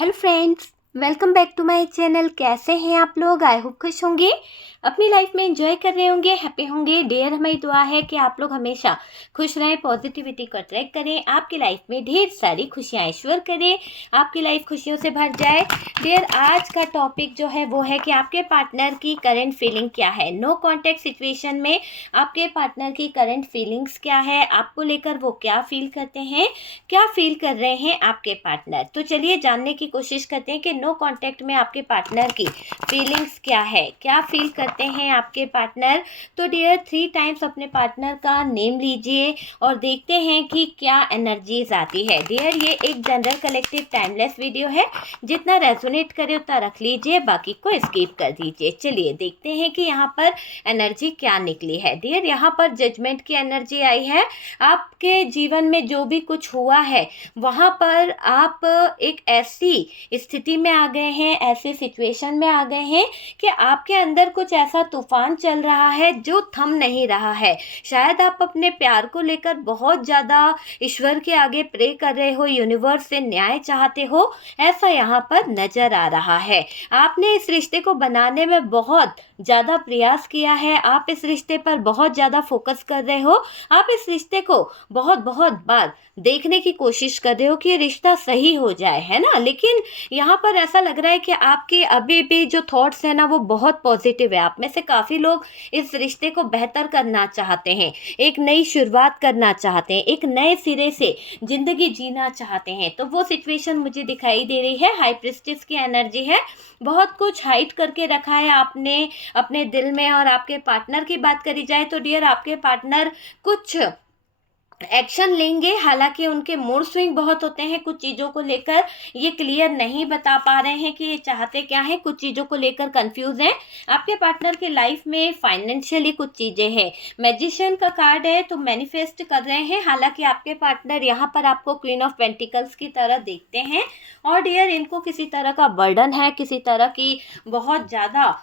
Hello friends, welcome back to my channel. कैसे हैं आप लोग? आई होप खुश होंगे, अपनी लाइफ में एंजॉय कर रहे होंगे, हैप्पी होंगे। डियर, हमारी दुआ है कि आप लोग हमेशा खुश रहें, पॉजिटिविटी को अट्रैक्ट करें, आपकी लाइफ में ढेर सारी खुशियाँ ईश्वर करें, आपकी लाइफ खुशियों से भर जाए। डियर, आज का टॉपिक जो है वो है कि आपके पार्टनर की करंट फीलिंग क्या है। नो कॉन्टैक्ट सिचुएशन में आपके पार्टनर की करंट फीलिंग्स क्या है, आपको लेकर वो क्या फील करते हैं, क्या फील कर रहे हैं आपके पार्टनर। तो चलिए जानने की कोशिश करते हैं कि नो कांटेक्ट में आपके पार्टनर की फीलिंग्स क्या है, क्या फील करते हैं आपके पार्टनर। तो डियर, 3 टाइम्स अपने पार्टनर का नेम लीजिए और देखते हैं कि क्या एनर्जीज आती है। डियर, ये एक जनरल कलेक्टिव टाइमलेस वीडियो है, जितना रेजोनेट करे उतना रख लीजिए, बाकी को स्किप कर दीजिए। चलिए देखते हैं कि यहाँ पर एनर्जी क्या निकली है। डियर, यहाँ पर जजमेंट की एनर्जी आई है। आपके जीवन में जो भी कुछ हुआ है वहाँ पर आप एक ऐसी स्थिति में आ गए हैं, ऐसे सिचुएशन में आ गए हैं कि आपके अंदर कुछ ऐसा तूफान चल रहा है जो थम नहीं रहा है। शायद आप अपने प्यार को लेकर बहुत ज़्यादा ईश्वर के आगे प्रे कर रहे हो, यूनिवर्स से न्याय चाहते हो, ऐसा यहाँ पर नज़र आ रहा है। आपने इस रिश्ते को बनाने में बहुत ज़्यादा प्रयास किया है, आप इस रिश्ते पर बहुत ज़्यादा फोकस कर रहे हो, आप इस रिश्ते को बहुत बहुत बार देखने की कोशिश कर रहे हो कि ये रिश्ता सही हो जाए, है ना। लेकिन यहाँ पर ऐसा लग रहा है कि आपके अभी भी जो थॉट्स हैं ना वो बहुत पॉजिटिव है। आप में से काफ़ी लोग इस रिश्ते को बेहतर करना चाहते हैं, एक नई शुरुआत करना चाहते हैं, एक नए सिरे से ज़िंदगी जीना चाहते हैं। तो वो सिचुएशन मुझे दिखाई दे रही है। हाई प्रिस्टेस की एनर्जी है, बहुत कुछ हाइड करके रखा है आपने अपने दिल में। और आपके पार्टनर की बात करी जाए तो डियर, आपके पार्टनर कुछ एक्शन लेंगे, हालांकि उनके मूड स्विंग बहुत होते हैं कुछ चीज़ों को लेकर, ये क्लियर नहीं बता पा रहे हैं कि ये चाहते क्या हैं, कुछ चीज़ों को लेकर कंफ्यूज हैं। आपके पार्टनर के लाइफ में फाइनेंशियली कुछ चीज़ें हैं। मैजिशियन का कार्ड है तो मैनिफेस्ट कर रहे हैं, हालांकि आपके पार्टनर यहाँ पर आपको क्वीन ऑफ पेंटिकल्स की तरह देखते हैं। और डियर, इनको किसी तरह का बर्डन है, किसी तरह की बहुत ज़्यादा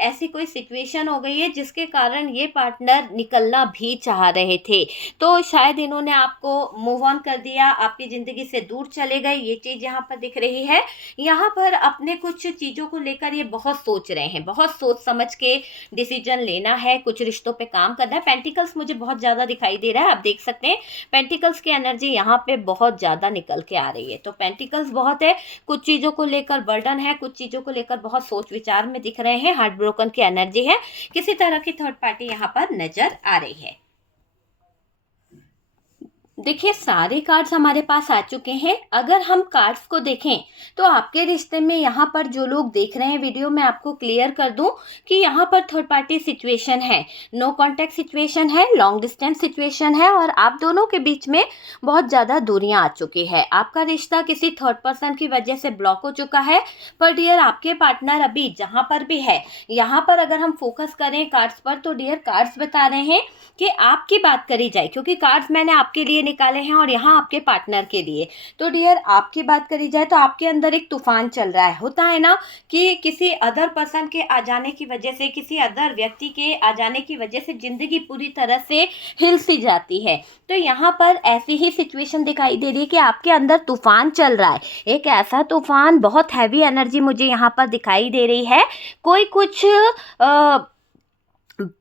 ऐसी कोई सिचुएशन हो गई है जिसके कारण ये पार्टनर निकलना भी चाह रहे थे। तो शायद इन्होंने आपको मूव ऑन कर दिया, आपकी ज़िंदगी से दूर चले गए, ये चीज़ यहाँ पर दिख रही है। यहाँ पर अपने कुछ चीज़ों को लेकर ये बहुत सोच रहे हैं, बहुत सोच समझ के डिसीजन लेना है, कुछ रिश्तों पे काम करना है। पेंटिकल्स मुझे बहुत ज़्यादा दिखाई दे रहा है, आप देख सकते हैं पेंटिकल्स की एनर्जी यहाँ पे बहुत ज़्यादा निकल के आ रही है। तो पेंटिकल्स बहुत है, कुछ चीज़ों को लेकर बर्डन है, कुछ चीज़ों को लेकर बहुत सोच विचार में दिख रहे हैं। हार्ट ब्रोकन की एनर्जी है, किसी तरह की थर्ड पार्टी यहाँ पर नजर आ रही है। देखिए, सारे कार्ड्स हमारे पास आ चुके हैं। अगर हम कार्ड्स को देखें तो आपके रिश्ते में यहाँ पर जो लोग देख रहे हैं वीडियो, मैं आपको क्लियर कर दूं कि यहाँ पर थर्ड पार्टी सिचुएशन है, नो कांटेक्ट सिचुएशन है, लॉन्ग डिस्टेंस सिचुएशन है, और आप दोनों के बीच में बहुत ज़्यादा दूरियां आ चुकी है। आपका रिश्ता किसी थर्ड पर्सन की वजह से ब्लॉक हो चुका है। पर डियर, आपके पार्टनर अभी जहाँ पर भी है, यहाँ पर अगर हम फोकस करें कार्ड्स पर, तो डियर कार्ड्स बता रहे हैं कि आपकी बात करी जाए, क्योंकि कार्ड्स मैंने आपके लिए निकाले हैं और यहाँ आपके पार्टनर के लिए। तो डियर, आपकी बात करी जाए तो आपके अंदर एक तूफान चल रहा है। होता है ना कि किसी अदर पर्सन के आ जाने की वजह से, किसी अदर व्यक्ति के आ जाने की वजह से ज़िंदगी पूरी तरह से हिल सी जाती है। तो यहाँ पर ऐसी ही सिचुएशन दिखाई दे रही है कि आपके अंदर तूफान चल रहा है, एक ऐसा तूफान, बहुत हैवी एनर्जी मुझे यहाँ पर दिखाई दे रही है। कोई कुछ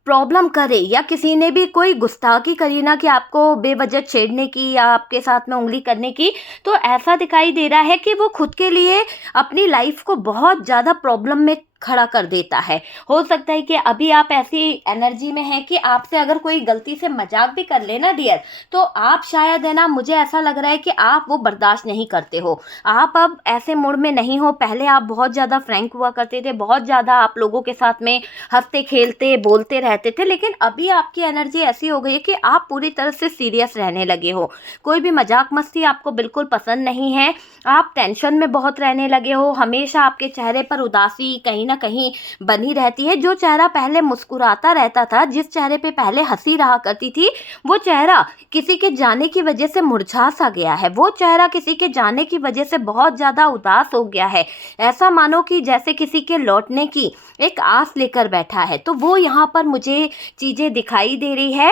प्रॉब्लम करे, या किसी ने भी कोई गुस्ताखी करी ना कि आपको बेवजह छेड़ने की या आपके साथ में उंगली करने की, तो ऐसा दिखाई दे रहा है कि वो खुद के लिए अपनी लाइफ को बहुत ज़्यादा प्रॉब्लम में खड़ा कर देता है। हो सकता है कि अभी आप ऐसी एनर्जी में हैं कि आपसे अगर कोई गलती से मजाक भी कर लेना डियर, तो आप शायद, है ना, मुझे ऐसा लग रहा है कि आप वो बर्दाश्त नहीं करते हो। आप अब ऐसे मूड में नहीं हो। पहले आप बहुत ज़्यादा फ्रैंक हुआ करते थे, बहुत ज़्यादा आप लोगों के साथ में हंसते खेलते बोलते रहते थे, लेकिन अभी आपकी एनर्जी ऐसी हो गई है कि आप पूरी तरह से सीरियस रहने लगे हो। कोई भी मजाक मस्ती आपको बिल्कुल पसंद नहीं है। आप टेंशन में बहुत रहने लगे हो, हमेशा आपके चेहरे पर उदासी कहीं ना कहीं बनी रहती है। जो चेहरा पहले मुस्कुराता रहता था, जिस चेहरे पे पहले हंसी रहा करती थी, वो चेहरा किसी के जाने की वजह से मुरझा सा गया है। वो चेहरा किसी के जाने की वजह से बहुत ज़्यादा उदास हो गया है। ऐसा मानो कि जैसे किसी के लौटने की एक आस लेकर बैठा है। तो वो यहाँ पर मुझे चीज़ें दिखाई दे रही है।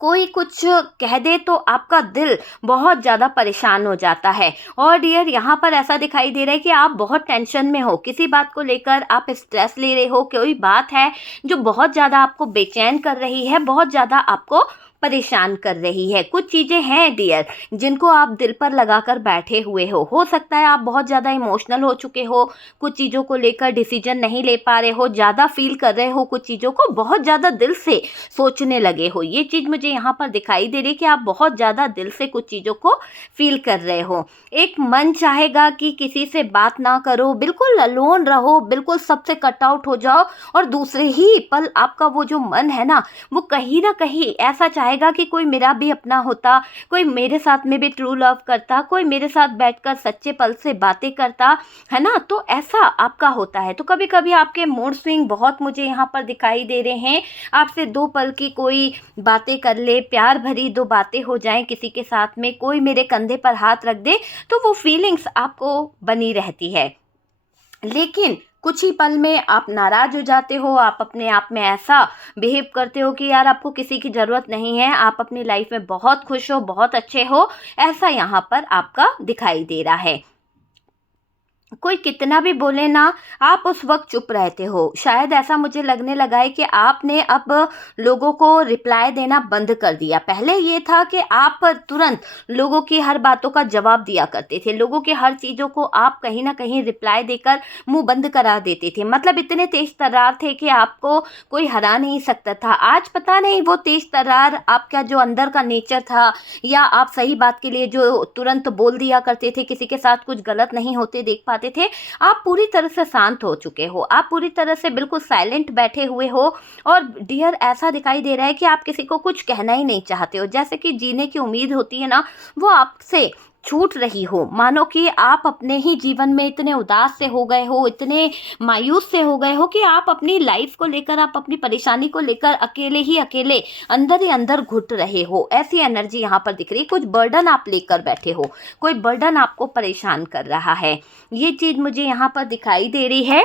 कोई कुछ कह दे तो आपका दिल बहुत ज़्यादा परेशान हो जाता है। और डियर यहाँ पर ऐसा दिखाई दे रहा है कि आप बहुत टेंशन में हो, किसी बात को लेकर आप स्ट्रेस ले रहे हो, कोई बात है जो बहुत ज़्यादा आपको बेचैन कर रही है, बहुत ज़्यादा आपको परेशान कर रही है। कुछ चीज़ें हैं डियर जिनको आप दिल पर लगाकर बैठे हुए हो सकता है आप बहुत ज़्यादा इमोशनल हो चुके हो, कुछ चीज़ों को लेकर डिसीजन नहीं ले पा रहे हो, ज़्यादा फील कर रहे हो, कुछ चीज़ों को बहुत ज़्यादा दिल से सोचने लगे हो। ये चीज़ मुझे यहाँ पर दिखाई दे रही है कि आप बहुत ज़्यादा दिल से कुछ चीज़ों को फील कर रहे हो। एक मन चाहेगा कि किसी से बात ना करो, बिल्कुल अलोन रहो, बिल्कुल सबसे कट आउट हो जाओ, और दूसरे ही पल आपका वो जो मन है ना, वो कहीं ना कहीं ऐसा चाहेगा कि कोई मेरा भी अपना होता, कोई मेरे साथ में भी ट्रू लव करता, कोई मेरे साथ बैठकर सच्चे पल से बातें करता, है ना। तो ऐसा आपका होता है। तो कभी कभी आपके मूड स्विंग बहुत मुझे यहाँ पर दिखाई दे रहे हैं। आपसे 2 पल की कोई बातें कर ले, प्यार भरी 2 बातें हो जाएं किसी के साथ में, कोई मेरे कंधे पर हाथ रख दे, तो वो फीलिंग्स आपको बनी रहती है। लेकिन कुछ ही पल में आप नाराज हो जाते हो, आप अपने आप में ऐसा बिहेव करते हो कि यार आपको किसी की ज़रूरत नहीं है, आप अपनी लाइफ में बहुत खुश हो, बहुत अच्छे हो, ऐसा यहाँ पर आपका दिखाई दे रहा है। कोई कितना भी बोले ना, आप उस वक्त चुप रहते हो। शायद ऐसा मुझे लगने लगा है कि आपने अब लोगों को रिप्लाई देना बंद कर दिया। पहले ये था कि आप तुरंत लोगों की हर बातों का जवाब दिया करते थे, लोगों की हर चीज़ों को आप कहीं ना कहीं रिप्लाई देकर मुंह बंद करा देते थे। मतलब इतने तेज तर्रार थे कि आपको कोई हरा नहीं सकता था। आज पता नहीं वो तेज तर्रार आपका जो अंदर का नेचर था, या आप सही बात के लिए जो तुरंत बोल दिया करते थे, किसी के साथ कुछ गलत नहीं होते देख पाते थे, आप पूरी तरह से शांत हो चुके हो, आप पूरी तरह से बिल्कुल साइलेंट बैठे हुए हो। और डियर ऐसा दिखाई दे रहा है कि आप किसी को कुछ कहना ही नहीं चाहते हो, जैसे कि जीने की उम्मीद होती है ना, वो आपसे छूट रही हो। मानो कि आप अपने ही जीवन में इतने उदास से हो गए हो, इतने मायूस से हो गए हो कि आप अपनी लाइफ को लेकर, आप अपनी परेशानी को लेकर अकेले ही अकेले अंदर ही अंदर घुट रहे हो। ऐसी एनर्जी यहाँ पर दिख रही है। कुछ बर्डन आप लेकर बैठे हो, कोई बर्डन आपको परेशान कर रहा है, ये चीज़ मुझे यहाँ पर दिखाई दे रही है।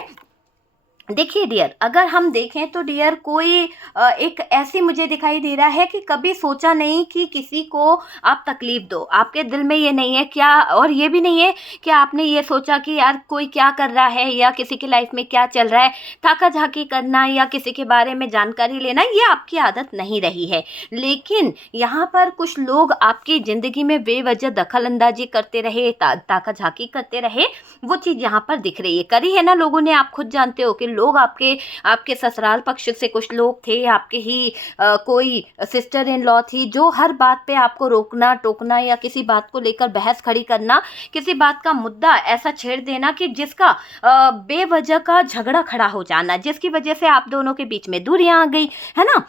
देखिए डियर, अगर हम देखें तो डियर कोई एक ऐसी मुझे दिखाई दे रहा है कि कभी सोचा नहीं कि किसी को आप तकलीफ दो। आपके दिल में ये नहीं है क्या, और ये भी नहीं है कि आपने ये सोचा कि यार कोई क्या कर रहा है या किसी की लाइफ में क्या चल रहा है, ताका झाकी करना या किसी के बारे में जानकारी लेना, ये आपकी आदत नहीं रही है। लेकिन यहाँ पर कुछ लोग आपकी ज़िंदगी में बेवजह दखल अंदाजी करते रहे, ताका झाकी करते रहे, वो चीज़ यहाँ पर दिख रही है। करी है ना लोगों ने, आप खुद जानते हो कि लोग आपके आपके ससुराल पक्ष से कुछ लोग थे, आपके ही कोई सिस्टर इन लॉ थी, जो हर बात पे आपको रोकना टोकना या किसी बात को लेकर बहस खड़ी करना, किसी बात का मुद्दा ऐसा छेड़ देना कि जिसका बेवजह का झगड़ा खड़ा हो जाना, जिसकी वजह से आप दोनों के बीच में दूरियां आ गई, है ना।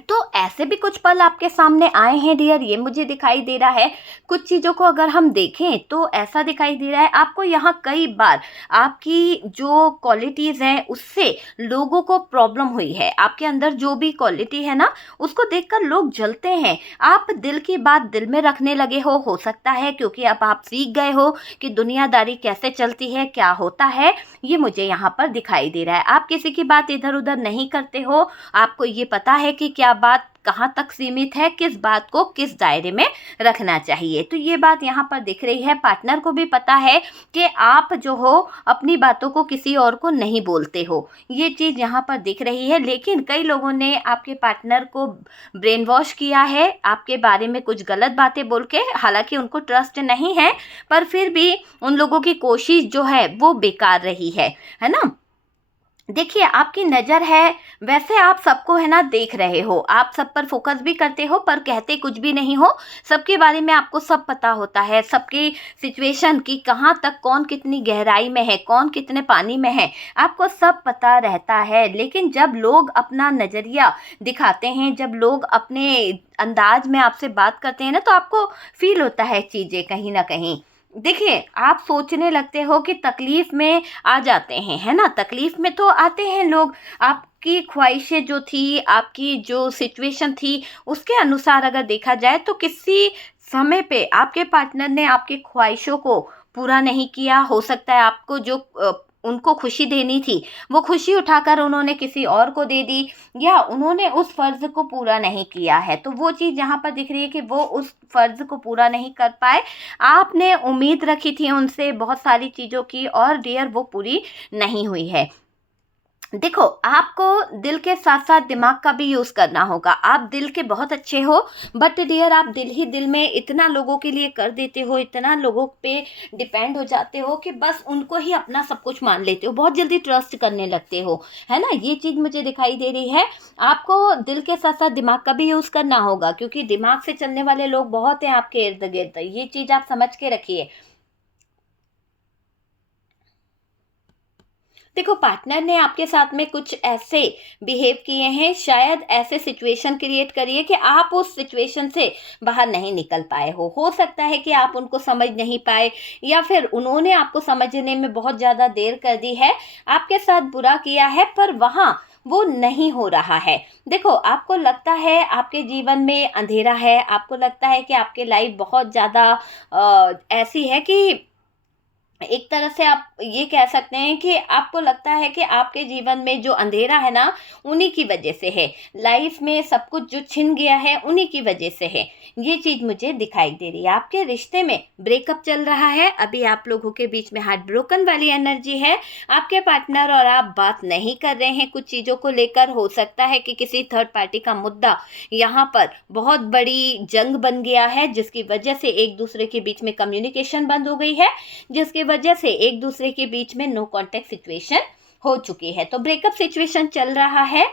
तो ऐसे भी कुछ पल आपके सामने आए हैं डियर, ये मुझे दिखाई दे रहा है। कुछ चीज़ों को अगर हम देखें तो ऐसा दिखाई दे रहा है आपको यहाँ कई बार आपकी जो क्वालिटीज़ हैं उससे लोगों को प्रॉब्लम हुई है। आपके अंदर जो भी क्वालिटी है ना, उसको देखकर लोग जलते हैं। आप दिल की बात दिल में रखने लगे हो सकता है क्योंकि अब आप सीख गए हो कि दुनियादारी कैसे चलती है, क्या होता है, ये मुझे यहाँ पर दिखाई दे रहा है। आप किसी की बात इधर उधर नहीं करते हो, आपको ये पता है कि क्या बात कहाँ तक सीमित है, किस बात को किस दायरे में रखना चाहिए। तो ये बात यहाँ पर दिख रही है। पार्टनर को भी पता है कि आप जो हो अपनी बातों को किसी और को नहीं बोलते हो, ये चीज़ यहाँ पर दिख रही है। लेकिन कई लोगों ने आपके पार्टनर को ब्रेन वॉश किया है आपके बारे में कुछ गलत बातें बोल के, हालांकि उनको ट्रस्ट नहीं है, पर फिर भी उन लोगों की कोशिश जो है वो बेकार रही है ना। देखिए आपकी नज़र है, वैसे आप सबको है ना देख रहे हो, आप सब पर फोकस भी करते हो पर कहते कुछ भी नहीं हो। सबके बारे में आपको सब पता होता है, सबकी सिचुएशन की कहाँ तक कौन कितनी गहराई में है, कौन कितने पानी में है, आपको सब पता रहता है। लेकिन जब लोग अपना नज़रिया दिखाते हैं, जब लोग अपने अंदाज में आपसे बात करते हैं ना, तो आपको फील होता है चीज़ें कहीं ना कहीं। देखिए आप सोचने लगते हो कि तकलीफ़ में आ जाते हैं, है ना, तकलीफ़ में तो आते हैं लोग। आपकी ख्वाहिशें जो थी, आपकी जो सिचुएशन थी, उसके अनुसार अगर देखा जाए तो किसी समय पे आपके पार्टनर ने आपकी ख्वाहिशों को पूरा नहीं किया। हो सकता है आपको जो उनको खुशी देनी थी, वो खुशी उठाकर उन्होंने किसी और को दे दी, या उन्होंने उस फ़र्ज़ को पूरा नहीं किया है। तो वो चीज़ यहाँ पर दिख रही है कि वो उस फ़र्ज़ को पूरा नहीं कर पाए। आपने उम्मीद रखी थी उनसे बहुत सारी चीज़ों की, और डियर वो पूरी नहीं हुई है। देखो, आपको दिल के साथ साथ दिमाग का भी यूज़ करना होगा। आप दिल के बहुत अच्छे हो, बट डियर आप दिल ही दिल में इतना लोगों के लिए कर देते हो, इतना लोगों पे डिपेंड हो जाते हो कि बस उनको ही अपना सब कुछ मान लेते हो, बहुत जल्दी ट्रस्ट करने लगते हो, है ना? ये चीज़ मुझे दिखाई दे रही है। आपको दिल के साथ साथ दिमाग का भी यूज़ करना होगा, क्योंकि दिमाग से चलने वाले लोग बहुत हैं आपके इर्द गिर्द। ये चीज़ आप समझ के रखिए। देखो, पार्टनर ने आपके साथ में कुछ ऐसे बिहेव किए हैं, शायद ऐसे सिचुएशन क्रिएट करिए कि आप उस सिचुएशन से बाहर नहीं निकल पाए हो सकता है कि आप उनको समझ नहीं पाए, या फिर उन्होंने आपको समझने में बहुत ज़्यादा देर कर दी है, आपके साथ बुरा किया है, पर वहाँ वो नहीं हो रहा है। देखो, आपको लगता है आपके जीवन में अंधेरा है, आपको लगता है कि आपकी लाइफ बहुत ज़्यादा ऐसी है कि एक तरह से आप ये कह सकते हैं कि आपको लगता है कि आपके जीवन में जो अंधेरा है ना, उन्हीं की वजह से है। लाइफ में सब कुछ जो छिन गया है, उन्हीं की वजह से है। ये चीज़ मुझे दिखाई दे रही है। आपके रिश्ते में ब्रेकअप चल रहा है, अभी आप लोगों के बीच में हार्ट ब्रोकन वाली एनर्जी है। आपके पार्टनर और आप बात नहीं कर रहे हैं कुछ चीज़ों को लेकर। हो सकता है कि किसी थर्ड पार्टी का मुद्दा यहाँ पर बहुत बड़ी जंग बन गया है, जिसकी वजह से एक दूसरे के बीच में कम्युनिकेशन बंद हो गई है, जिसकी वजह से एक दूसरे के बीच में नो कांटेक्ट सिचुएशन हो चुकी है। तो ब्रेकअप सिचुएशन चल रहा है,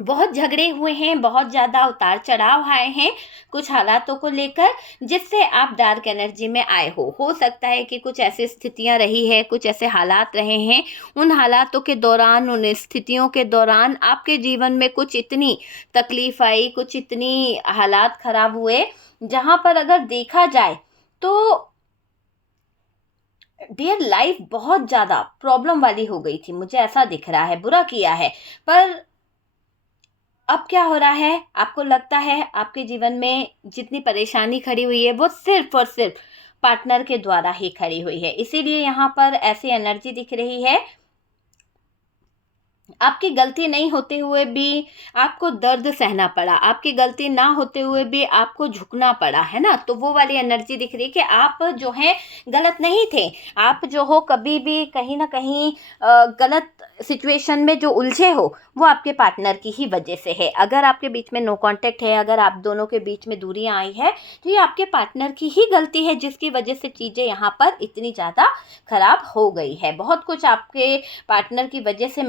बहुत झगड़े हुए हैं, बहुत ज़्यादा उतार चढ़ाव आए हैं कुछ हालातों को लेकर, जिससे आप डार्क एनर्जी में आए हो सकता है कि कुछ ऐसी स्थितियां रही है, कुछ ऐसे हालात रहे हैं, उन हालातों के दौरान, उन स्थितियों के दौरान आपके जीवन में कुछ इतनी तकलीफ आई, कुछ इतनी हालात खराब हुए, जहां पर अगर देखा जाए तो डियर लाइफ बहुत ज़्यादा प्रॉब्लम वाली हो गई थी। मुझे ऐसा दिख रहा है, बुरा किया है, पर अब क्या हो रहा है, आपको लगता है आपके जीवन में जितनी परेशानी खड़ी हुई है, वो सिर्फ और सिर्फ पार्टनर के द्वारा ही खड़ी हुई है। इसीलिए यहाँ पर ऐसी एनर्जी दिख रही है, आपकी गलती नहीं होते हुए भी आपको दर्द सहना पड़ा, आपकी गलती ना होते हुए भी आपको झुकना पड़ा, है ना? तो वो वाली एनर्जी दिख रही है कि आप जो हैं गलत नहीं थे। आप जो हो कभी भी कहीं ना कहीं गलत सिचुएशन में जो उलझे हो, वो आपके पार्टनर की ही वजह से है। अगर आपके बीच में नो कांटेक्ट है, अगर आप दोनों के बीच में दूरियां आई है, तो ये आपके पार्टनर की ही गलती है, जिसकी वजह से चीज़ें यहाँ पर इतनी ज़्यादा खराब हो गई है। बहुत कुछ आपके पार्टनर की वजह से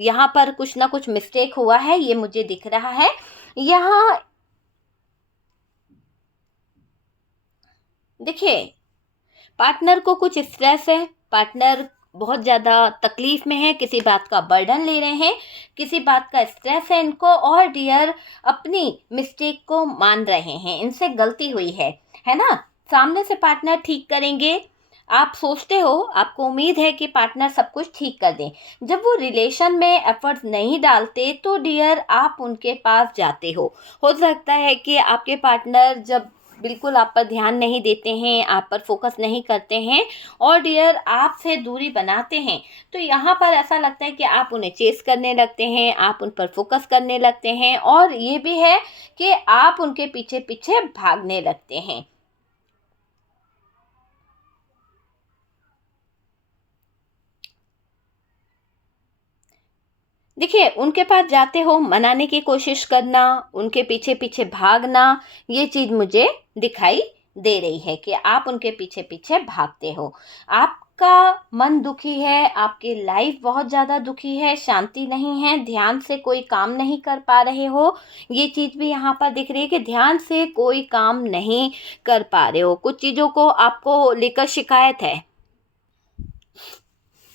यहाँ पर कुछ ना कुछ मिस्टेक हुआ है, ये मुझे दिख रहा है। यहाँ देखिए, पार्टनर को कुछ स्ट्रेस है, पार्टनर बहुत ज़्यादा तकलीफ में है, किसी बात का बर्डन ले रहे हैं, किसी बात का स्ट्रेस है इनको, और डियर अपनी मिस्टेक को मान रहे हैं, इनसे गलती हुई है ना? सामने से पार्टनर ठीक करेंगे, आप सोचते हो, आपको उम्मीद है कि पार्टनर सब कुछ ठीक कर दें। जब वो रिलेशन में एफर्ट्स नहीं डालते, तो डियर आप उनके पास जाते हो सकता है कि आपके पार्टनर जब बिल्कुल आप पर ध्यान नहीं देते हैं, आप पर फोकस नहीं करते हैं, और डियर आपसे दूरी बनाते हैं, तो यहाँ पर ऐसा लगता है कि आप उन्हें चेस करने लगते हैं, आप उन पर फोकस करने लगते हैं, और ये भी है कि आप उनके पीछे पीछे भागने लगते हैं। देखिए, उनके पास जाते हो, मनाने की कोशिश करना, उनके पीछे पीछे भागना, ये चीज़ मुझे दिखाई दे रही है कि आप उनके पीछे पीछे भागते हो। आपका मन दुखी है, आपकी लाइफ बहुत ज़्यादा दुखी है, शांति नहीं है, ध्यान से कोई काम नहीं कर पा रहे हो, ये चीज़ भी यहाँ पर दिख रही है कि ध्यान से कोई काम नहीं कर पा रहे हो, कुछ चीज़ों को आपको लेकर शिकायत है।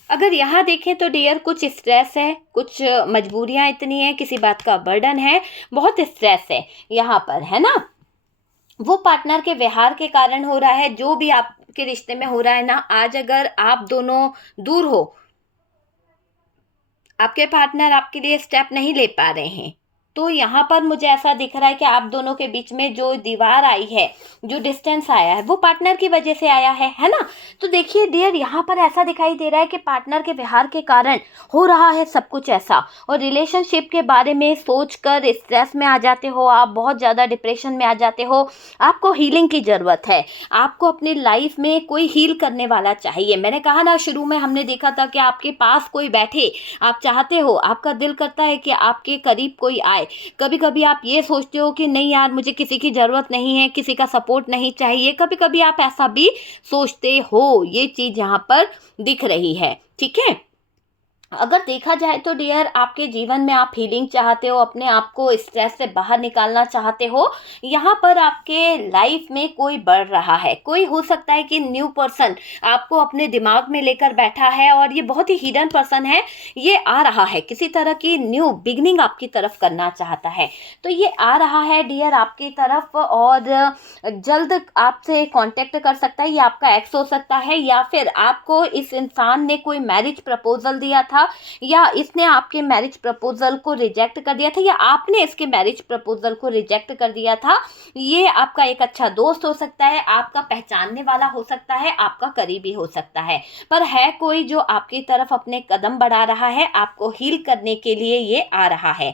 अगर यहाँ देखें तो डियर कुछ स्ट्रेस है, कुछ मजबूरियाँ इतनी हैं, किसी बात का बर्डन है, बहुत स्ट्रेस है यहाँ पर, है ना? वो पार्टनर के व्यवहार के कारण हो रहा है, जो भी आपके रिश्ते में हो रहा है ना। आज अगर आप दोनों दूर हो, आपके पार्टनर आपके लिए स्टेप नहीं ले पा रहे हैं, तो यहाँ पर मुझे ऐसा दिख रहा है कि आप दोनों के बीच में जो दीवार आई है, जो डिस्टेंस आया है, वो पार्टनर की वजह से आया है ना। तो देखिए डियर, यहाँ पर ऐसा दिखाई दे रहा है कि पार्टनर के व्यवहार के कारण हो रहा है सब कुछ ऐसा, और रिलेशनशिप के बारे में सोचकर स्ट्रेस में आ जाते हो आप, बहुत ज़्यादा डिप्रेशन में आ जाते हो। आपको हीलिंग की ज़रूरत है, आपको अपनी लाइफ में कोई हील करने वाला चाहिए। मैंने कहा ना, शुरू में हमने देखा था कि आपके पास कोई बैठे, आप चाहते हो, आपका दिल करता है कि आपके करीब कोई आए। कभी कभी आप ये सोचते हो कि नहीं यार, मुझे किसी की ज़रूरत नहीं है, किसी का सपोर्ट नहीं चाहिए, कभी कभी आप ऐसा भी सोचते हो। ये चीज़ यहाँ पर दिख रही है, ठीक है। अगर देखा जाए तो डियर, आपके जीवन में आप हीलिंग चाहते हो, अपने आप को स्ट्रेस से बाहर निकालना चाहते हो। यहाँ पर आपके लाइफ में कोई बढ़ रहा है, कोई हो सकता है कि न्यू पर्सन आपको अपने दिमाग में लेकर बैठा है, और ये बहुत ही हिडन पर्सन है। ये आ रहा है, किसी तरह की न्यू बिगनिंग आपकी तरफ करना चाहता है। तो ये आ रहा है डियर आपकी तरफ, और जल्द आपसे कांटेक्ट कर सकता है। ये आपका एक्स हो सकता है, या फिर आपको इस इंसान ने कोई मैरिज प्रपोजल दिया था, या इसने आपके मैरिज प्रपोजल को रिजेक्ट कर दिया था, या आपने इसके मैरिज प्रपोजल को रिजेक्ट कर दिया था। ये आपका एक अच्छा दोस्त हो सकता है, आपका पहचानने वाला हो सकता है, आपका करीबी हो सकता है, पर है कोई जो आपकी तरफ अपने कदम बढ़ा रहा है, आपको हील करने के लिए ये आ रहा है।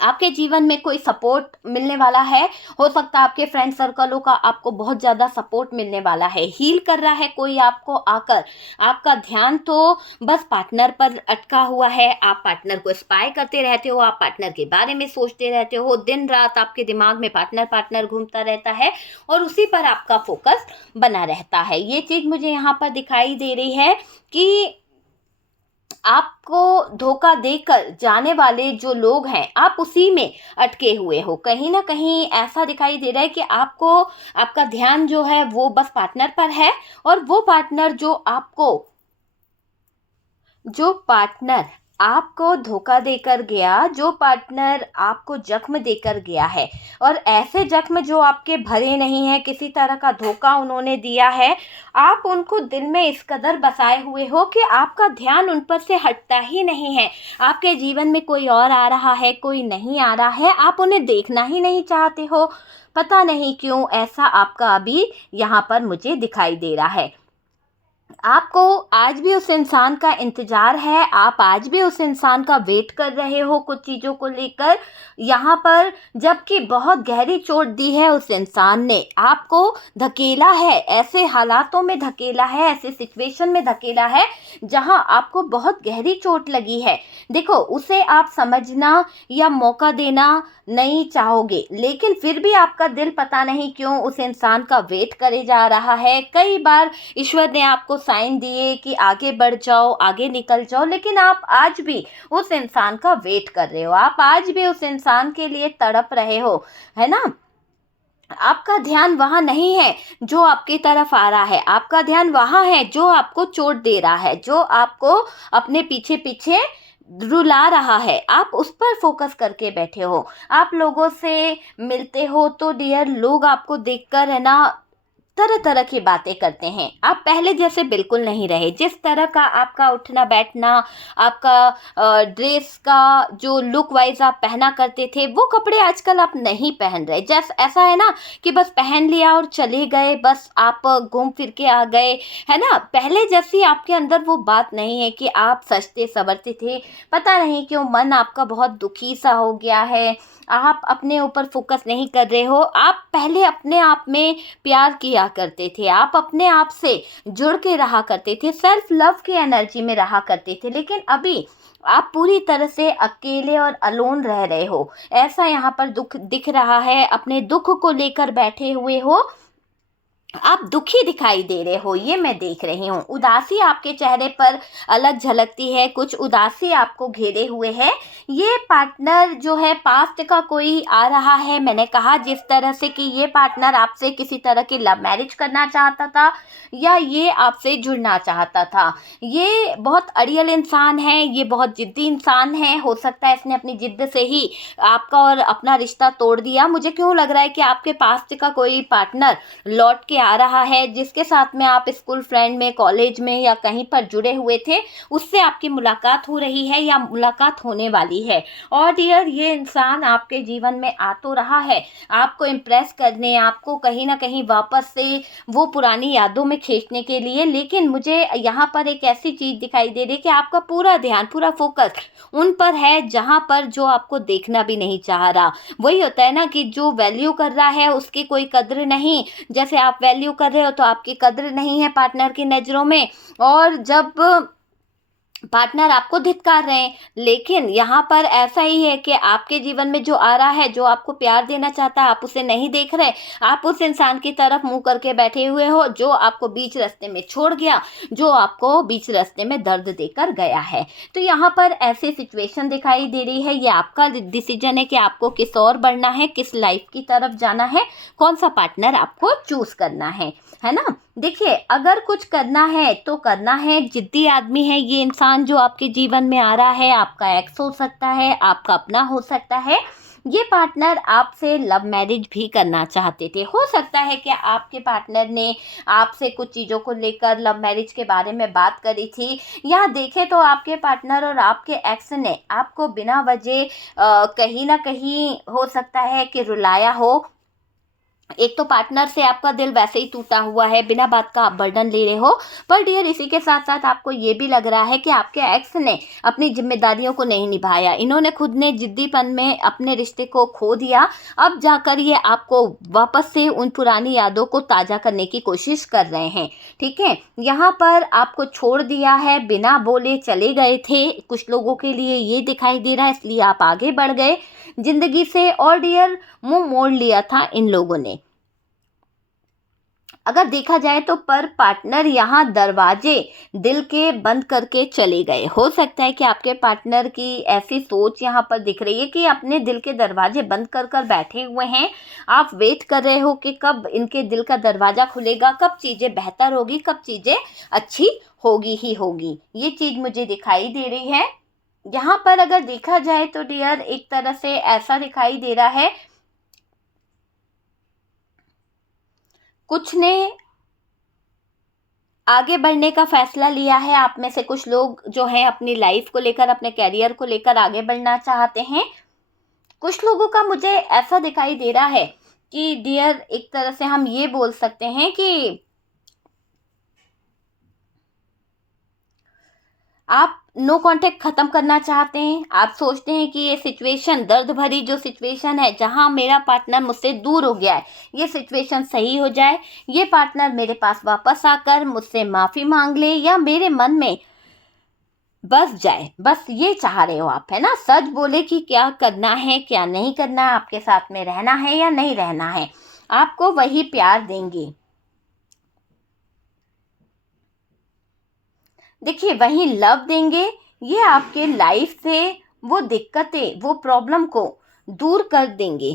आपके जीवन में कोई सपोर्ट मिलने वाला है, हो सकता है आपके फ्रेंड सर्कलों का आपको बहुत ज़्यादा सपोर्ट मिलने वाला है। हील कर रहा है कोई आपको आकर। आपका ध्यान तो बस पार्टनर पर अटका हुआ है, आप पार्टनर को स्पाई करते रहते हो, आप पार्टनर के बारे में सोचते रहते हो, दिन रात आपके दिमाग में पार्टनर पार्टनर घूमता रहता है, और उसी पर आपका फोकस बना रहता है। ये चीज़ मुझे यहाँ पर दिखाई दे रही है कि आपको धोखा देकर जाने वाले जो लोग हैं, आप उसी में अटके हुए हो। कहीं ना कहीं ऐसा दिखाई दे रहा है कि आपको, आपका ध्यान जो है वो बस पार्टनर पर है, और वो पार्टनर जो पार्टनर आपको धोखा देकर गया, जो पार्टनर आपको जख्म देकर गया है, और ऐसे जख्म जो आपके भरे नहीं हैं, किसी तरह का धोखा उन्होंने दिया है, आप उनको दिल में इस कदर बसाए हुए हो कि आपका ध्यान उन पर से हटता ही नहीं है। आपके जीवन में कोई और आ रहा है, कोई नहीं आ रहा है, आप उन्हें देखना ही नहीं चाहते हो। पता नहीं क्यों ऐसा आपका अभी यहाँ पर मुझे दिखाई दे रहा है। आपको आज भी उस इंसान का इंतज़ार है, आप आज भी उस इंसान का वेट कर रहे हो कुछ चीज़ों को लेकर यहाँ पर, जबकि बहुत गहरी चोट दी है उस इंसान ने, आपको धकेला है, ऐसे हालातों में धकेला है, ऐसे सिचुएशन में धकेला है जहाँ आपको बहुत गहरी चोट लगी है। देखो, उसे आप समझना या मौका देना नहीं चाहोगे, लेकिन फिर भी आपका दिल पता नहीं क्यों उस इंसान का वेट करे जा रहा है। कई बार ईश्वर ने आपको साइन दिए कि आगे बढ़ जाओ, आगे निकल जाओ, लेकिन आप आज भी उस इंसान का वेट कर रहे हो, आप आज भी उस इंसान के लिए तड़प रहे हो, है ना। आपका ध्यान वहाँ नहीं है जो आपकी तरफ आ रहा है, आपका ध्यान वहाँ है जो आपको चोट दे रहा है, जो आपको अपने पीछे पीछे रुला रहा है। आप उस पर फोकस करके बैठे हो। आप लोगों से मिलते हो तो डियर, लोग आपको देखकर है ना तरह तरह की बातें करते हैं। आप पहले जैसे बिल्कुल नहीं रहे। जिस तरह का आपका उठना बैठना, आपका ड्रेस का जो लुक वाइज आप पहना करते थे, वो कपड़े आजकल आप नहीं पहन रहे। जैसे ऐसा है ना कि बस पहन लिया और चले गए, बस आप घूम फिर के आ गए, है ना। पहले जैसी आपके अंदर वो बात नहीं है कि आप सजते संवरते थे। पता नहीं क्यों मन आपका बहुत दुखी सा हो गया है। आप अपने ऊपर फोकस नहीं कर रहे हो। आप पहले अपने आप में प्यार किया करते थे, आप अपने आप से जुड़ के रहा करते थे, सेल्फ लव की एनर्जी में रहा करते थे, लेकिन अभी आप पूरी तरह से अकेले और अलोन रह रहे हो। ऐसा यहाँ पर दुख दिख रहा है। अपने दुख को लेकर बैठे हुए हो, आप दुखी दिखाई दे रहे हो, ये मैं देख रही हूँ। उदासी आपके चेहरे पर अलग झलकती है, कुछ उदासी आपको घेरे हुए है। ये पार्टनर जो है पास्ट का कोई आ रहा है। मैंने कहा जिस तरह से कि ये पार्टनर आपसे किसी तरह की लव मैरिज करना चाहता था, या ये आपसे जुड़ना चाहता था। ये बहुत अड़ियल इंसान है, ये बहुत जिद्दी इंसान है। हो सकता है इसने अपनी जिद्द से ही आपका और अपना रिश्ता तोड़ दिया। मुझे क्यों लग रहा है कि आपके पास्ट का कोई पार्टनर लौट के आ रहा है, जिसके साथ में आप स्कूल फ्रेंड में, कॉलेज में या कहीं पर जुड़े हुए थे, उससे आपकी मुलाकात हो रही है या मुलाकात होने वाली है। और डियर, ये इंसान आपके जीवन में आ तो रहा है आपको इम्प्रेस करने, आपको कहीं ना कहीं वापस से वो पुरानी यादों में खींचने के लिए, लेकिन मुझे यहाँ पर एक ऐसी चीज़ दिखाई दे रही है कि आपका पूरा ध्यान, पूरा फोकस उन पर है जहाँ पर जो आपको देखना भी नहीं चाह रहा। वही होता है ना कि जो वैल्यू कर रहा है उसकी कोई कद्र नहीं, जैसे आप वैल्यू कर रहे हो तो आपकी कद्र नहीं है पार्टनर की नज़रों में, और जब पार्टनर आपको धिक्कार रहे हैं। लेकिन यहाँ पर ऐसा ही है कि आपके जीवन में जो आ रहा है, जो आपको प्यार देना चाहता है, आप उसे नहीं देख रहे। आप उस इंसान की तरफ मुंह करके बैठे हुए हो जो आपको बीच रास्ते में छोड़ गया, जो आपको बीच रास्ते में दर्द देकर गया है। तो यहाँ पर ऐसी सिचुएशन दिखाई दे रही है। ये आपका डिसीजन है कि आपको किस और बढ़ना है, किस लाइफ की तरफ जाना है, कौन सा पार्टनर आपको चूज करना है ना। देखिए, अगर कुछ करना है तो करना है। जिद्दी आदमी है ये इंसान जो आपके जीवन में आ रहा है। आपका एक्स हो सकता है, आपका अपना हो सकता है। ये पार्टनर आपसे लव मैरिज भी करना चाहते थे। हो सकता है कि आपके पार्टनर ने आपसे कुछ चीज़ों को लेकर लव मैरिज के बारे में बात करी थी। या देखें तो आपके पार्टनर और आपके एक्स ने आपको बिना वजह कहीं ना कहीं हो सकता है कि रुलाया हो। एक तो पार्टनर से आपका दिल वैसे ही टूटा हुआ है, बिना बात का आप बर्डन ले रहे हो। पर डियर, इसी के साथ साथ आपको ये भी लग रहा है कि आपके एक्स ने अपनी जिम्मेदारियों को नहीं निभाया। इन्होंने खुद ने जिद्दीपन में अपने रिश्ते को खो दिया। अब जाकर ये आपको वापस से उन पुरानी यादों को ताज़ा करने की कोशिश कर रहे हैं। ठीक है, यहाँ पर आपको छोड़ दिया है, बिना बोले चले गए थे। कुछ लोगों के लिए ये दिखाई दे रहा है, इसलिए आप आगे बढ़ गए जिंदगी से। और डियर, मुंह मोड़ लिया था इन लोगों ने, अगर देखा जाए तो। पर पार्टनर यहाँ दरवाजे दिल के बंद करके चले गए। हो सकता है कि आपके पार्टनर की ऐसी सोच यहाँ पर दिख रही है कि अपने दिल के दरवाजे बंद कर कर बैठे हुए हैं। आप वेट कर रहे हो कि कब इनके दिल का दरवाज़ा खुलेगा, कब चीज़ें बेहतर होगी, कब चीज़ें अच्छी होगी ही होगी। ये चीज़ मुझे दिखाई दे रही है। यहाँ पर अगर देखा जाए तो डियर, एक तरह से ऐसा दिखाई दे रहा है, कुछ ने आगे बढ़ने का फैसला लिया है। आप में से कुछ लोग जो हैं अपनी लाइफ को लेकर, अपने कैरियर को लेकर आगे बढ़ना चाहते हैं। कुछ लोगों का मुझे ऐसा दिखाई दे रहा है कि डियर, एक तरह से हम ये बोल सकते हैं कि आप नो कांटेक्ट ख़त्म करना चाहते हैं। आप सोचते हैं कि ये सिचुएशन, दर्द भरी जो सिचुएशन है जहां मेरा पार्टनर मुझसे दूर हो गया है, ये सिचुएशन सही हो जाए। ये पार्टनर मेरे पास वापस आकर मुझसे माफ़ी मांग ले या मेरे मन में बस जाए, बस ये चाह रहे हो आप, है ना। सच बोले कि क्या करना है, क्या नहीं करना है, आपके साथ में रहना है या नहीं रहना है। आपको वही प्यार देंगे। देखिए, वही लव देंगे। ये आपके लाइफ से वो दिक्कतें, वो प्रॉब्लम को दूर कर देंगे।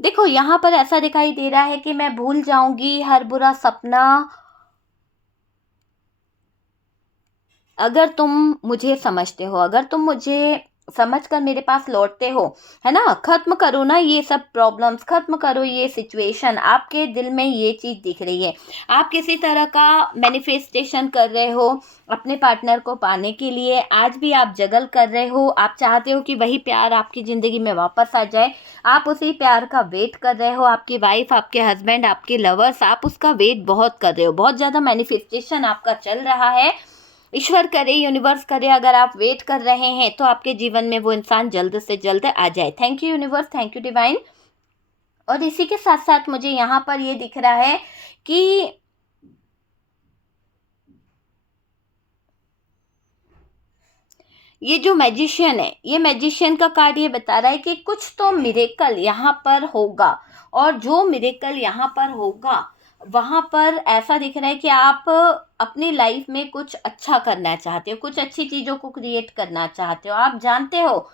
देखो, यहाँ पर ऐसा दिखाई दे रहा है कि मैं भूल जाऊंगी हर बुरा सपना अगर तुम मुझे समझते हो, अगर तुम मुझे समझकर मेरे पास लौटते हो, है ना। खत्म करो ना ये सब प्रॉब्लम्स, खत्म करो ये सिचुएशन। आपके दिल में ये चीज़ दिख रही है। आप किसी तरह का मैनिफेस्टेशन कर रहे हो अपने पार्टनर को पाने के लिए। आज भी आप जगल कर रहे हो। आप चाहते हो कि वही प्यार आपकी ज़िंदगी में वापस आ जाए। आप उसी प्यार का वेट कर रहे हो। आपकी वाइफ, आपके हस्बैंड, आपके लवर्स, आप उसका वेट बहुत कर रहे हो। बहुत ज़्यादा मैनिफेस्टेशन आपका चल रहा है। ईश्वर करे, यूनिवर्स करे, अगर आप वेट कर रहे हैं तो आपके जीवन में वो इंसान जल्द से जल्द आ जाए। Thank you universe, thank you divine. और इसी के साथ साथ मुझे यहाँ पर ये दिख रहा है कि ये जो मैजिशियन है, ये मैजिशियन का कार्ड ये बता रहा है कि कुछ तो मिरेकल यहाँ पर होगा। और जो मिरेकल यहाँ पर होगा, वहाँ पर ऐसा दिख रहा है कि आप अपनी लाइफ में कुछ अच्छा करना चाहते हो, कुछ अच्छी चीज़ों को क्रिएट करना चाहते हो। आप जानते हो,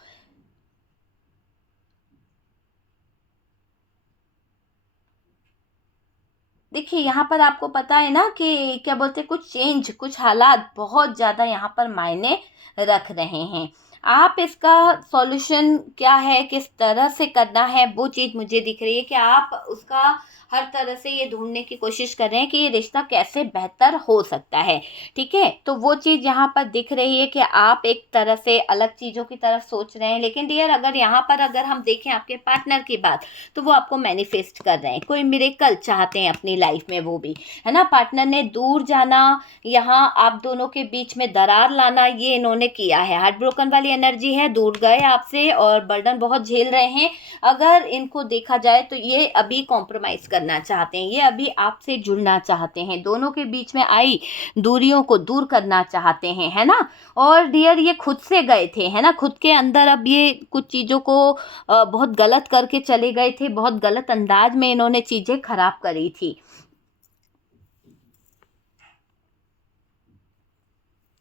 देखिए यहाँ पर आपको पता है ना कि क्या बोलते हैं, कुछ चेंज, कुछ हालात बहुत ज़्यादा यहाँ पर मायने रख रहे हैं। आप इसका सॉल्यूशन क्या है, किस तरह से करना है, वो चीज़ मुझे दिख रही है कि आप उसका हर तरह से ये ढूंढने की कोशिश कर रहे हैं कि ये रिश्ता कैसे बेहतर हो सकता है। ठीक है, तो वो चीज़ यहाँ पर दिख रही है कि आप एक तरह से अलग चीज़ों की तरफ सोच रहे हैं। लेकिन डियर, अगर यहाँ पर अगर हम देखें आपके पार्टनर की बात, तो वो आपको मैनिफेस्ट कर रहे हैं, कोई मिरेकल चाहते हैं अपनी लाइफ में, वो भी है ना। पार्टनर ने दूर जाना, यहाँ आप दोनों के बीच में दरार लाना, ये इन्होंने किया है। हार्ट ब्रोकन वाली एनर्जी है, दूर गए आपसे और बर्डन बहुत झेल रहे हैं। अगर इनको देखा जाए तो ये अभी कॉम्प्रोमाइज़ करना चाहते हैं, ये अभी आपसे जुड़ना चाहते हैं, दोनों के बीच में आई दूरियों को दूर करना चाहते हैं, है ना। और डियर, ये खुद से गए थे, है ना, खुद के अंदर अब ये कुछ चीज़ों को बहुत गलत करके चले गए थे, बहुत गलत अंदाज में इन्होंने चीज़ें खराब करी थी।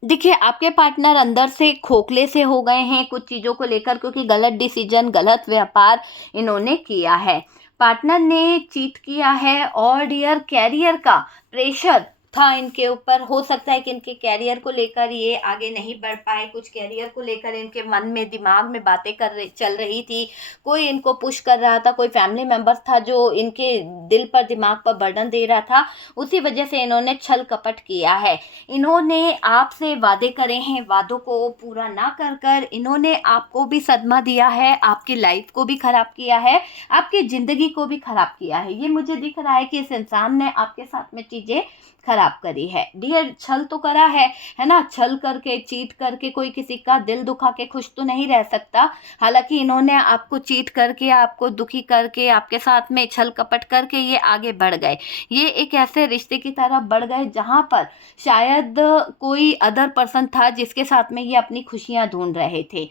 देखिए, आपके पार्टनर अंदर से खोखले से हो गए हैं कुछ चीज़ों को लेकर, क्योंकि गलत डिसीजन, गलत व्यापार इन्होंने किया है। पार्टनर ने चीट किया है और डियर, कैरियर का प्रेशर था इनके ऊपर। हो सकता है कि इनके कैरियर को लेकर ये आगे नहीं बढ़ पाए, कुछ कैरियर को लेकर इनके मन में, दिमाग में बातें चल रही थी। कोई इनको पुश कर रहा था, कोई फैमिली मेम्बर था जो इनके दिल पर, दिमाग पर बर्डन दे रहा था। उसी वजह से इन्होंने छल कपट किया है। इन्होंने आपसे वादे करे हैं, वादों को पूरा ना कर कर इन्होंने आपको भी सदमा दिया है, आपकी लाइफ को भी ख़राब किया है, आपकी ज़िंदगी को भी ख़राब किया है। ये मुझे दिख रहा है कि इस इंसान ने आपके साथ में चीज़ें खराब करी है। डियर, छल तो करा है ना। छल करके, चीट करके कोई किसी का दिल दुखा के खुश तो नहीं रह सकता। हालांकि इन्होंने आपको चीट करके, आपको दुखी करके, आपके साथ में छल कपट करके ये आगे बढ़ गए। ये एक ऐसे रिश्ते की तरफ बढ़ गए जहाँ पर शायद कोई अदर पर्सन था जिसके साथ में ये अपनी खुशियाँ ढूंढ रहे थे,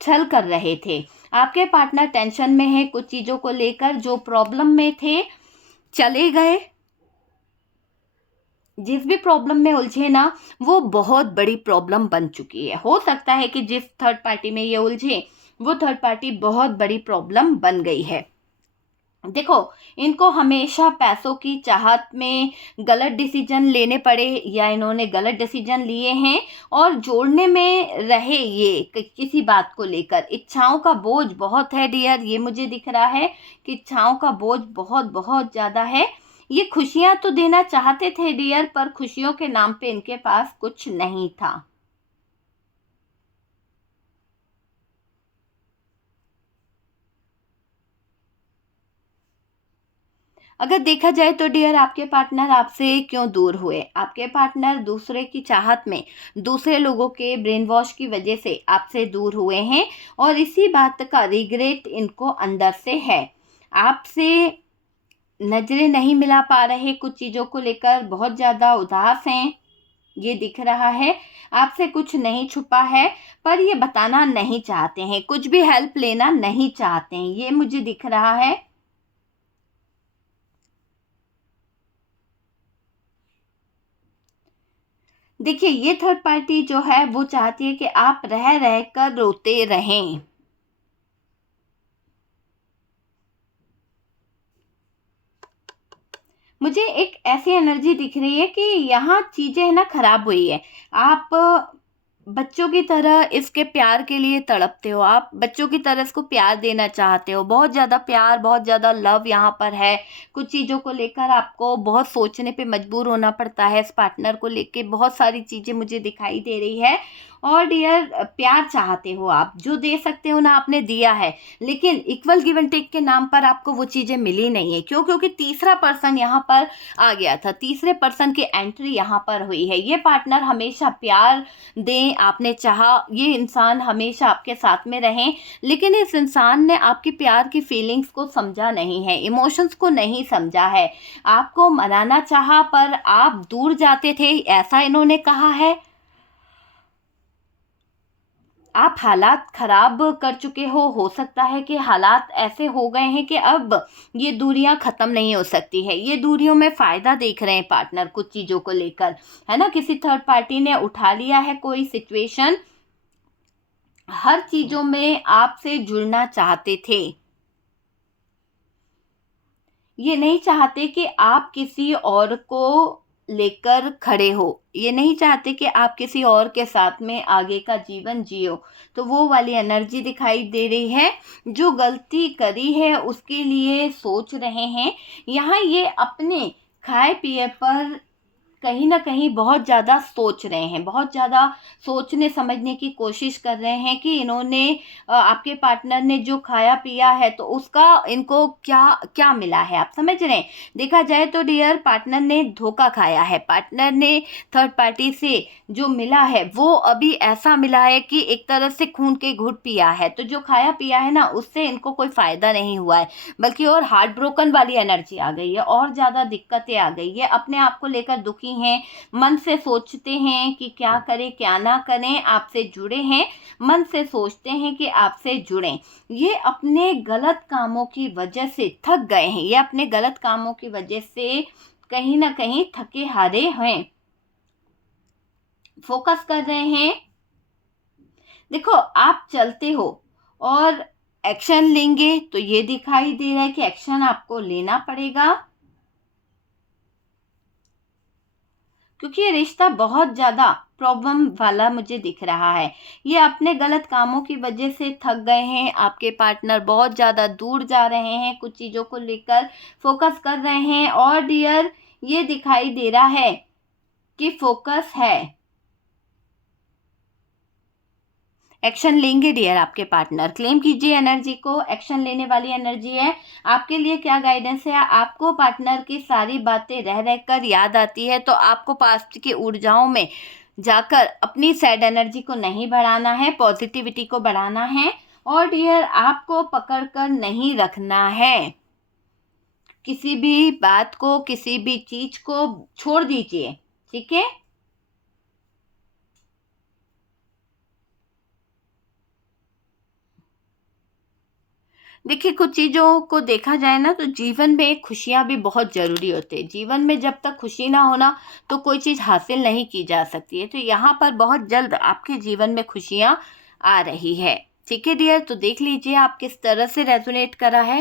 छल कर रहे थे। आपके पार्टनर टेंशन में है कुछ चीज़ों को लेकर, जो प्रॉब्लम में थे चले गए। जिस भी प्रॉब्लम में उलझे ना, वो बहुत बड़ी प्रॉब्लम बन चुकी है। हो सकता है कि जिस थर्ड पार्टी में ये उलझे, वो थर्ड पार्टी बहुत बड़ी प्रॉब्लम बन गई है। देखो, इनको हमेशा पैसों की चाहत में गलत डिसीजन लेने पड़े, या इन्होंने गलत डिसीजन लिए हैं और जोड़ने में रहे ये किसी बात को लेकर। इच्छाओं का बोझ बहुत है डियर, ये मुझे दिख रहा है कि इच्छाओं का बोझ बहुत बहुत ज़्यादा है। ये खुशियां तो देना चाहते थे डियर, पर खुशियों के नाम पे इनके पास कुछ नहीं था। अगर देखा जाए तो डियर, आपके पार्टनर आपसे क्यों दूर हुए? आपके पार्टनर दूसरे की चाहत में, दूसरे लोगों के ब्रेन वॉश की वजह से आपसे दूर हुए हैं और इसी बात का रिग्रेट इनको अंदर से है। आपसे नजरें नहीं मिला पा रहे, कुछ चीज़ों को लेकर बहुत ज़्यादा उदास हैं, ये दिख रहा है। आपसे कुछ नहीं छुपा है, पर ये बताना नहीं चाहते हैं, कुछ भी हेल्प लेना नहीं चाहते हैं, ये मुझे दिख रहा है। देखिए, ये थर्ड पार्टी जो है वो चाहती है कि आप रह रह कर रोते रहें। मुझे एक ऐसी एनर्जी दिख रही है कि यहाँ चीज़ें है ना खराब हुई है। आप बच्चों की तरह इसके प्यार के लिए तड़पते हो, आप बच्चों की तरह इसको प्यार देना चाहते हो, बहुत ज़्यादा प्यार, बहुत ज़्यादा लव यहाँ पर है। कुछ चीज़ों को लेकर आपको बहुत सोचने पे मजबूर होना पड़ता है, इस पार्टनर को लेके बहुत सारी चीज़ें मुझे दिखाई दे रही है। और डियर, प्यार चाहते हो आप, जो दे सकते हो ना आपने दिया है, लेकिन इक्वल गिव एंड टेक के नाम पर आपको वो चीज़ें मिली नहीं है। क्यों? क्योंकि तीसरा पर्सन यहाँ पर आ गया था, तीसरे पर्सन की एंट्री यहाँ पर हुई है। ये पार्टनर हमेशा प्यार दें, आपने चाहा ये इंसान हमेशा आपके साथ में रहें, लेकिन इस इंसान ने आपकी प्यार की फीलिंग्स को समझा नहीं है, इमोशंस को नहीं समझा है। आपको मनाना चाहा पर आप दूर जाते थे, ऐसा इन्होंने कहा है। आप हालात खराब कर चुके हो सकता है कि हालात ऐसे हो गए हैं कि अब ये दूरियां ख़त्म नहीं हो सकती है। ये दूरियों में फ़ायदा देख रहे हैं पार्टनर कुछ चीज़ों को लेकर, है ना। किसी थर्ड पार्टी ने उठा लिया है कोई सिचुएशन, हर चीज़ों में आपसे जुड़ना चाहते थे। ये नहीं चाहते कि आप किसी और को लेकर खड़े हो, ये नहीं चाहते कि आप किसी और के साथ में आगे का जीवन जियो। तो वो वाली एनर्जी दिखाई दे रही है। जो गलती करी है उसके लिए सोच रहे हैं। यहाँ ये अपने खाए पिए पर कहीं ना कहीं बहुत ज़्यादा सोच रहे हैं, बहुत ज़्यादा सोचने समझने की कोशिश कर रहे हैं कि इन्होंने आपके पार्टनर ने जो खाया पिया है तो उसका इनको क्या क्या मिला है, आप समझ रहे हैं। देखा जाए तो डियर, पार्टनर ने धोखा खाया है, पार्टनर ने थर्ड पार्टी से जो मिला है वो अभी ऐसा मिला है कि एक तरह से खून के घुट पिया है। तो जो खाया पिया है ना, उससे इनको कोई फ़ायदा नहीं हुआ है, बल्कि और हार्ट ब्रोकन वाली एनर्जी आ गई है, और ज़्यादा दिक्कतें आ गई है। अपने आप को लेकर दुखी हैं, मन से सोचते हैं कि क्या करें क्या ना करें। आपसे जुड़े हैं, मन से सोचते हैं कि आपसे जुड़ें। ये अपने गलत कामों की वजह से थक गए हैं, ये अपने गलत कामों की वजह से कहीं ना कहीं थके हारे हैं, फोकस कर रहे हैं। देखो, आप चलते हो और एक्शन लेंगे तो ये दिखाई दे रहा है कि एक्शन आपको लेना पड़ेगा, क्योंकि ये रिश्ता बहुत ज़्यादा प्रॉब्लम वाला मुझे दिख रहा है। ये अपने गलत कामों की वजह से थक गए हैं, आपके पार्टनर बहुत ज़्यादा दूर जा रहे हैं, कुछ चीज़ों को लेकर फोकस कर रहे हैं। और डियर, ये दिखाई दे रहा है कि फोकस है, एक्शन लेंगे डियर आपके पार्टनर। क्लेम कीजिए एनर्जी को, एक्शन लेने वाली एनर्जी है। आपके लिए क्या गाइडेंस है? आपको पार्टनर की सारी बातें रह रह कर याद आती है, तो आपको पास्ट की ऊर्जाओं में जाकर अपनी सैड एनर्जी को नहीं बढ़ाना है, पॉजिटिविटी को बढ़ाना है। और डियर, आपको पकड़ कर नहीं रखना है, किसी भी बात को, किसी भी चीज को छोड़ दीजिए, ठीक है। देखिए, कुछ चीज़ों को देखा जाए ना तो जीवन में खुशियाँ भी बहुत ज़रूरी होती है। जीवन में जब तक खुशी ना हो ना, तो कोई चीज़ हासिल नहीं की जा सकती है। तो यहाँ पर बहुत जल्द आपके जीवन में खुशियाँ आ रही है, ठीक है डियर। तो देख लीजिए आप किस तरह से रेजोनेट करा है।